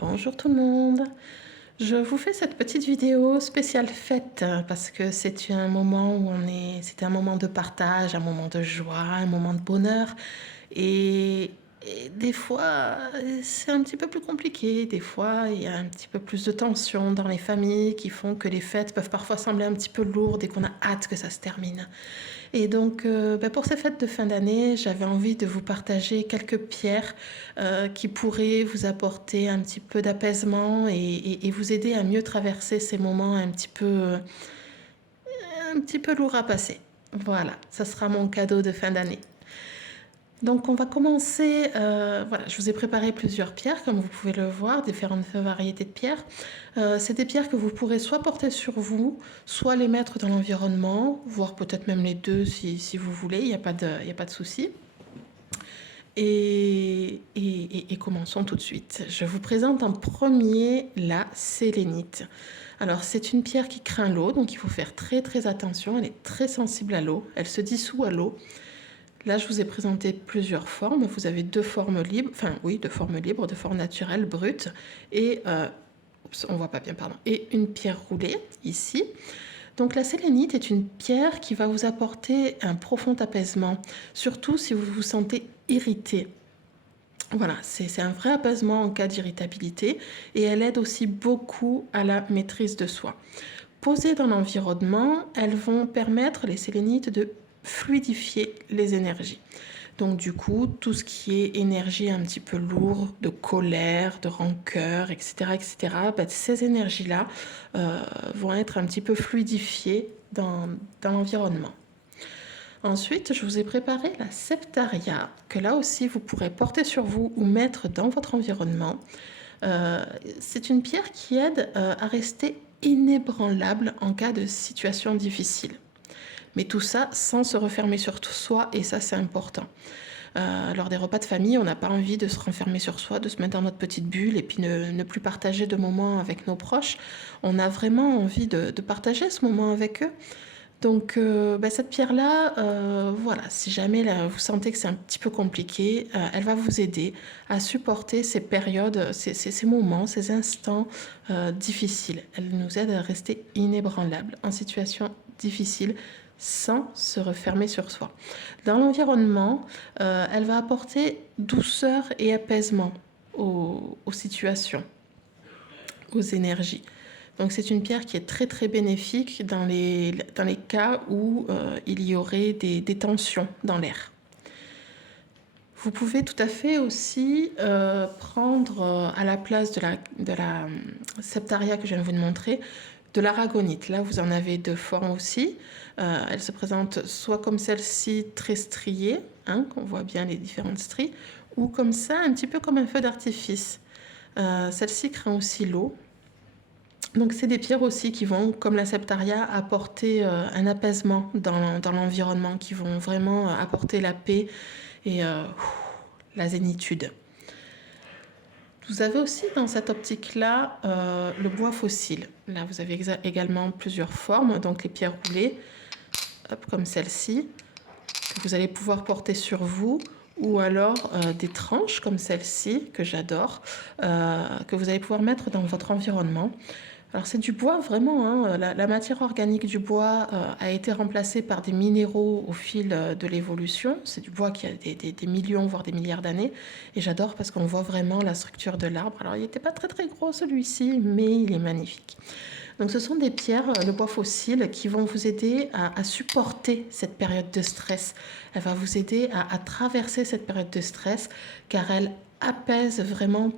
Bonjour tout le monde. Je vous fais cette petite vidéo spéciale fête parce que c'est un moment où c'était un moment de partage, un moment de joie, un moment de bonheur. Et des fois, c'est un petit peu plus compliqué. Des fois, il y a un petit peu plus de tension dans les familles qui font que les fêtes peuvent parfois sembler un petit peu lourdes et qu'on a hâte que ça se termine. Et donc, pour ces fêtes de fin d'année, j'avais envie de vous partager quelques pierres qui pourraient vous apporter un petit peu d'apaisement et vous aider à mieux traverser ces moments un petit peu lourds à passer. Voilà, ça sera mon cadeau de fin d'année. Donc on va commencer, voilà, je vous ai préparé plusieurs pierres comme vous pouvez le voir, différentes variétés de pierres. C'est des pierres que vous pourrez soit porter sur vous, soit les mettre dans l'environnement, voire peut-être même les deux si vous voulez, il n'y a pas de souci. Et commençons tout de suite. Je vous présente en premier la sélénite. Alors c'est une pierre qui craint l'eau, donc il faut faire très très attention, elle est très sensible à l'eau, elle se dissout à l'eau. Là, je vous ai présenté plusieurs formes. Vous avez deux formes libres, deux formes libres, deux formes naturelles, brutes, et on voit pas bien, pardon, et une pierre roulée ici. Donc la sélénite est une pierre qui va vous apporter un profond apaisement, surtout si vous vous sentez irrité. Voilà, c'est un vrai apaisement en cas d'irritabilité et elle aide aussi beaucoup à la maîtrise de soi. Posées dans l'environnement, elles vont permettre, les sélénites, de fluidifier les énergies. Donc du coup, tout ce qui est énergie un petit peu lourde, de colère, de rancœur, etc., ces énergies-là vont être un petit peu fluidifiées dans l'environnement. Ensuite, je vous ai préparé la septaria, que là aussi vous pourrez porter sur vous ou mettre dans votre environnement. C'est une pierre qui aide à rester inébranlable en cas de situation difficile. Mais tout ça sans se refermer sur soi, et ça c'est important. Lors des repas de famille, on n'a pas envie de se renfermer sur soi, de se mettre dans notre petite bulle et puis ne plus partager de moments avec nos proches. On a vraiment envie de partager ce moment avec eux. Donc cette pierre-là, voilà, si jamais là, vous sentez que c'est un petit peu compliqué, elle va vous aider à supporter ces périodes, ces moments, ces instants difficiles. Elle nous aide à rester inébranlables en situation difficile sans se refermer sur soi. Dans l'environnement, elle va apporter douceur et apaisement aux situations, aux énergies. Donc c'est une pierre qui est très très bénéfique dans les cas où il y aurait des tensions dans l'air. Vous pouvez tout à fait aussi prendre à la place de la septaria que je viens de vous montrer, de l'aragonite. Là, vous en avez deux formes aussi. Elle se présente soit comme celle-ci, très striée, qu'on voit bien les différentes stries, ou comme ça, un petit peu comme un feu d'artifice. Celle-ci craint aussi l'eau. Donc c'est des pierres aussi qui vont, comme la septaria, apporter un apaisement dans l'environnement, qui vont vraiment apporter la paix et la zénitude. Vous avez aussi dans cette optique-là le bois fossile. Là, vous avez également plusieurs formes, donc les pierres roulées, comme celle-ci, que vous allez pouvoir porter sur vous, ou alors des tranches comme celle-ci, que j'adore, que vous allez pouvoir mettre dans votre environnement. Alors c'est du bois vraiment, la matière organique du bois a été remplacée par des minéraux au fil de l'évolution. C'est du bois qui a des millions, voire des milliards d'années. Et j'adore parce qu'on voit vraiment la structure de l'arbre. Alors il n'était pas très très gros celui-ci, mais il est magnifique. Donc ce sont des pierres, le bois fossile, qui vont vous aider à supporter cette période de stress. Elle va vous aider à traverser cette période de stress car elle apaise vraiment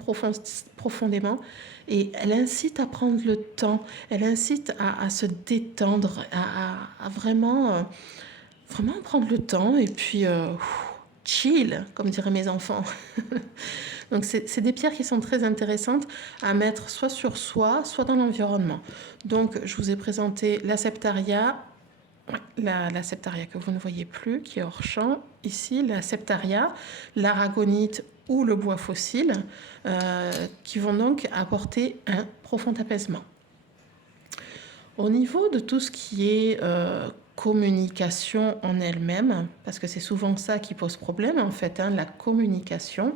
profondément et elle incite à prendre le temps, elle incite à se détendre, à vraiment, vraiment prendre le temps et puis chill, comme diraient mes enfants. Donc c'est des pierres qui sont très intéressantes à mettre soit sur soi, soit dans l'environnement. Donc je vous ai présenté la septaria, la septaria que vous ne voyez plus, qui est hors champ. Ici, la septaria, l'aragonite ou le bois fossile, qui vont donc apporter un profond apaisement. Au niveau de tout ce qui est communication en elle-même, parce que c'est souvent ça qui pose problème en fait, la communication,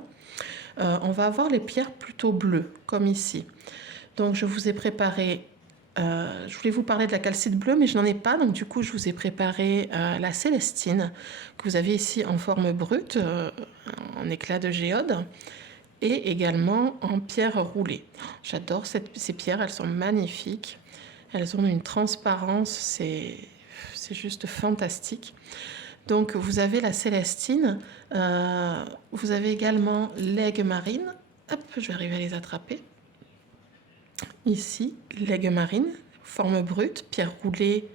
on va avoir les pierres plutôt bleues, comme ici. Donc je vous ai préparé, je voulais vous parler de la calcite bleue, mais je n'en ai pas, donc du coup je vous ai préparé la célestine, que vous avez ici en forme brute, en éclat de géode, et également en pierre roulée. J'adore ces pierres, elles sont magnifiques, elles ont une transparence, c'est juste fantastique. Donc vous avez la célestine, vous avez également l'aigue marine, hop, je vais arriver à les attraper. Ici, l'aigue marine, forme brute, pierre roulée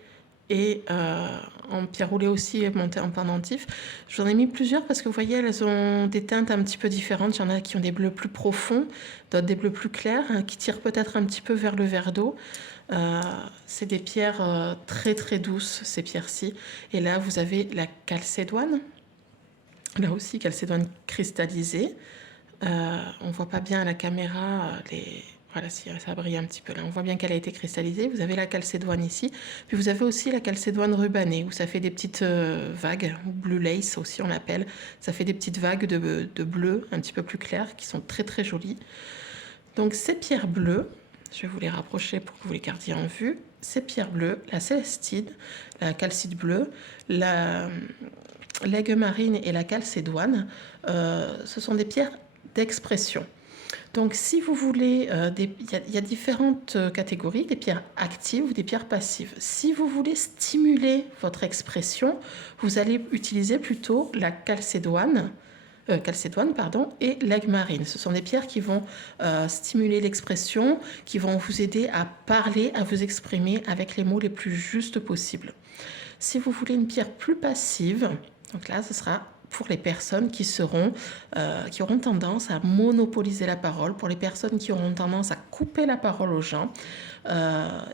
et en pierre roulée aussi montée en pendentif. J'en ai mis plusieurs parce que vous voyez, elles ont des teintes un petit peu différentes. Il y en a qui ont des bleus plus profonds, d'autres des bleus plus clairs, qui tirent peut-être un petit peu vers le vert d'eau. C'est des pierres très très douces, ces pierres-ci. Et là, vous avez la calcédoine. Là aussi, calcédoine cristallisée. On voit pas bien à la caméra voilà, si ça brille un petit peu là. On voit bien qu'elle a été cristallisée. Vous avez la calcédoine ici. Puis vous avez aussi la calcédoine rubanée, où ça fait des petites vagues, ou blue lace aussi on l'appelle. Ça fait des petites vagues de bleu un petit peu plus claires, qui sont très très jolies. Donc ces pierres bleues, je vais vous les rapprocher pour que vous les gardiez en vue. Ces pierres bleues, la célestine, la calcite bleue, l'aigue marine et la calcédoine, ce sont des pierres d'expression. Donc si vous voulez, il y a différentes catégories, des pierres actives ou des pierres passives. Si vous voulez stimuler votre expression, vous allez utiliser plutôt la calcédoine, et l'aigue marine. Ce sont des pierres qui vont stimuler l'expression, qui vont vous aider à parler, à vous exprimer avec les mots les plus justes possibles. Si vous voulez une pierre plus passive, donc là, ce sera pour les personnes qui auront tendance à monopoliser la parole, pour les personnes qui auront tendance à couper la parole aux gens,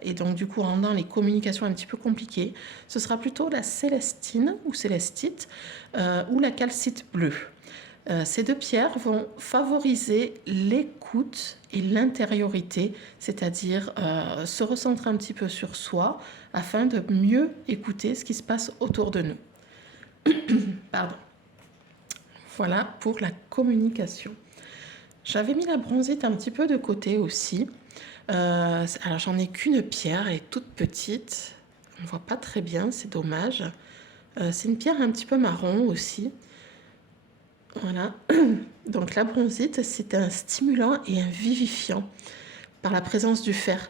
et donc du coup rendant les communications un petit peu compliquées, ce sera plutôt la célestine ou célestite ou la calcite bleue. Ces deux pierres vont favoriser l'écoute et l'intériorité, c'est-à-dire se recentrer un petit peu sur soi afin de mieux écouter ce qui se passe autour de nous. Pardon. Voilà pour la communication. J'avais mis la bronzite un petit peu de côté aussi. Alors j'en ai qu'une pierre, elle est toute petite. On ne voit pas très bien, c'est dommage. C'est une pierre un petit peu marron aussi. Voilà. Donc la bronzite, c'est un stimulant et un vivifiant par la présence du fer.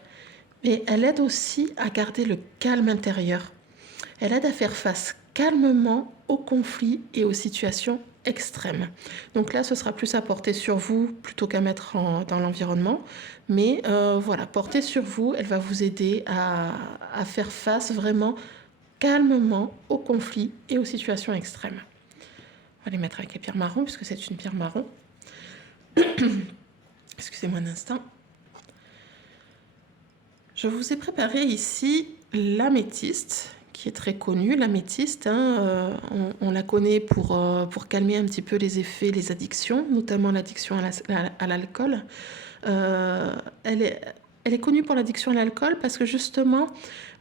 Mais elle aide aussi à garder le calme intérieur. Elle aide à faire face calmement aux conflits et aux situations extrêmes. Donc là, ce sera plus à porter sur vous plutôt qu'à mettre dans l'environnement. Mais voilà, porter sur vous, elle va vous aider à faire face vraiment calmement aux conflits et aux situations extrêmes. On va les mettre avec les pierres marron, puisque c'est une pierre marron. Excusez-moi un instant. Je vous ai préparé ici l'améthyste, qui est très connue. L'améthyste, on la connaît pour calmer un petit peu les effets, les addictions, notamment l'addiction à l'alcool. Elle est connue pour l'addiction à l'alcool parce que justement,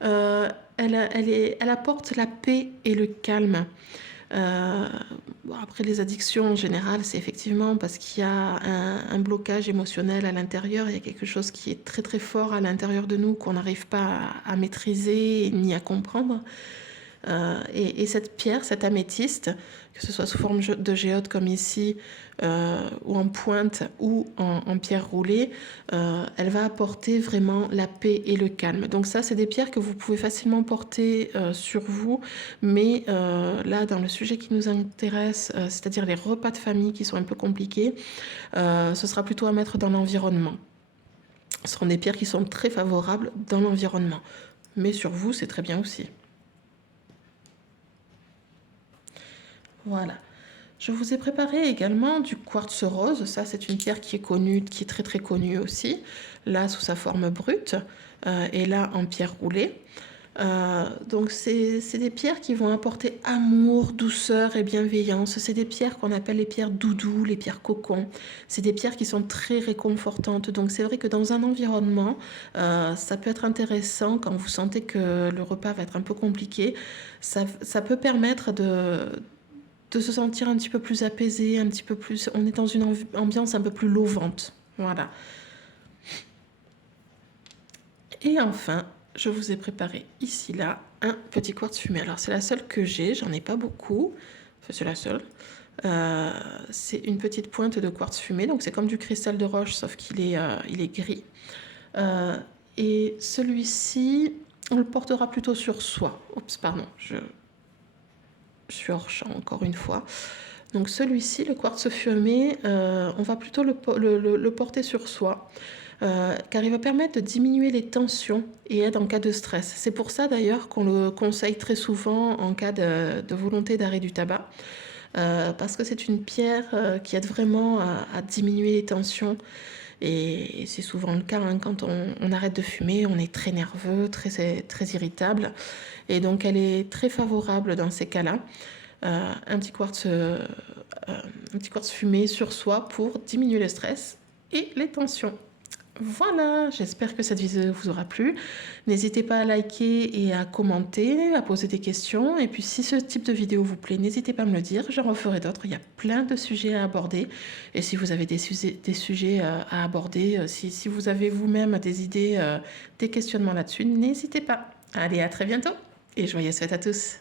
elle apporte la paix et le calme. Après les addictions en général, c'est effectivement parce qu'il y a un blocage émotionnel à l'intérieur, il y a quelque chose qui est très très fort à l'intérieur de nous qu'on n'arrive pas à maîtriser ni à comprendre. Et cette pierre, cette améthyste, que ce soit sous forme de géode comme ici, ou en pointe ou en pierre roulée, elle va apporter vraiment la paix et le calme. Donc ça, c'est des pierres que vous pouvez facilement porter sur vous, mais là, dans le sujet qui nous intéresse, c'est-à-dire les repas de famille qui sont un peu compliqués, ce sera plutôt à mettre dans l'environnement. Ce seront des pierres qui sont très favorables dans l'environnement, mais sur vous, c'est très bien aussi. Voilà. Je vous ai préparé également du quartz rose. Ça, c'est une pierre qui est connue, qui est très très connue aussi. Là, sous sa forme brute, et là, en pierre roulée. Donc, c'est des pierres qui vont apporter amour, douceur et bienveillance. C'est des pierres qu'on appelle les pierres doudou, les pierres cocon. C'est des pierres qui sont très réconfortantes. Donc, c'est vrai que dans un environnement, ça peut être intéressant quand vous sentez que le repas va être un peu compliqué. Ça peut permettre de se sentir un petit peu plus apaisé, un petit peu plus... On est dans une ambiance un peu plus lovante. Voilà. Et enfin, je vous ai préparé ici, là, un petit quartz fumé. Alors, c'est la seule que j'ai, j'en ai pas beaucoup. Enfin, c'est la seule. C'est une petite pointe de quartz fumé, donc c'est comme du cristal de roche, sauf il est gris. Et celui-ci, on le portera plutôt sur soi. Oups, pardon, je suis hors champ encore une fois. Donc celui-ci, le quartz fumé, on va plutôt le porter sur soi. Car il va permettre de diminuer les tensions et aide en cas de stress. C'est pour ça d'ailleurs qu'on le conseille très souvent en cas de volonté d'arrêt du tabac. Parce que c'est une pierre qui aide vraiment à diminuer les tensions. Et c'est souvent le cas, hein, quand on arrête de fumer, on est très nerveux, très irritable. Et donc elle est très favorable dans ces cas-là. Un petit quartz fumé sur soi pour diminuer le stress et les tensions. Voilà, j'espère que cette vidéo vous aura plu. N'hésitez pas à liker et à commenter, à poser des questions. Et puis si ce type de vidéo vous plaît, n'hésitez pas à me le dire, j'en referai d'autres. Il y a plein de sujets à aborder. Et si vous avez des sujets à aborder, si vous avez vous-même des idées, des questionnements là-dessus, n'hésitez pas. Allez, à très bientôt et joyeuses fêtes à tous.